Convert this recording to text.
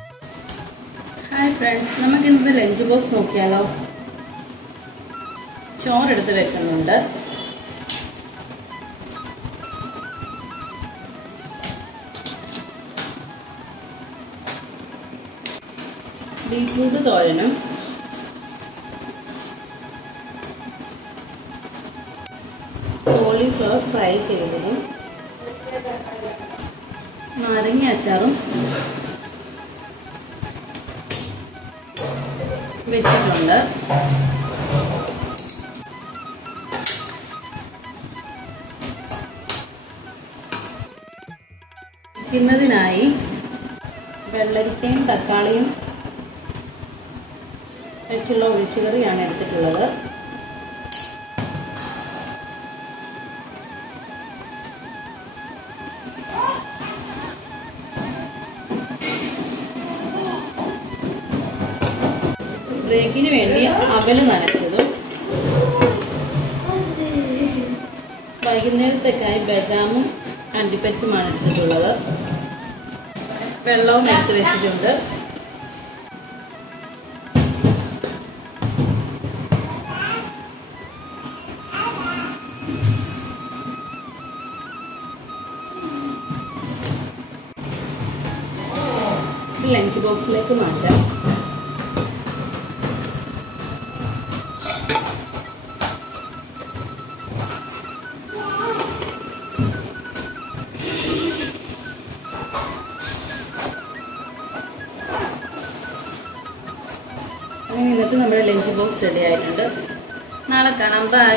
Hi friends, നമുക്ക് ഇന്നത്തെ lunch box നോക്കിയാലോ. ചോറ് എടുത്ത് വെക്കുന്നുണ്ട്. ബീറ്റ്റൂട്ട് തോരനും കോളിഫ്ലവർ ഫ്രൈ ചെയ്തതും നാരങ്ങ അച്ചാറും വെച്ചിട്ടുണ്ട്. ഇന്നതിനായി വെള്ളരിക്കയും തക്കാളിയും വെച്ചുള്ള ഒഴിച്ചുകറിയാണ് എടുത്തിട്ടുള്ളത്. ബ്രേക്കിന് വേണ്ടി അവല് നനച്ചതും വൈകുന്നേരത്തേക്കായി ബദാമും അണ്ടിപ്പരിപ്പുമാണ് എടുത്തിട്ടുള്ളത്. വെള്ളവും എടുത്ത് വെച്ചിട്ടുണ്ട്. ലഞ്ച് ബോക്സിലേക്ക് മാറ്റാം. അങ്ങനെ ഇന്നത്തെ നമ്മുടെ ലഞ്ച് ബോക്സ് റെഡി ആയിട്ടുണ്ട്. നാളെ കാണാം. ബൈ.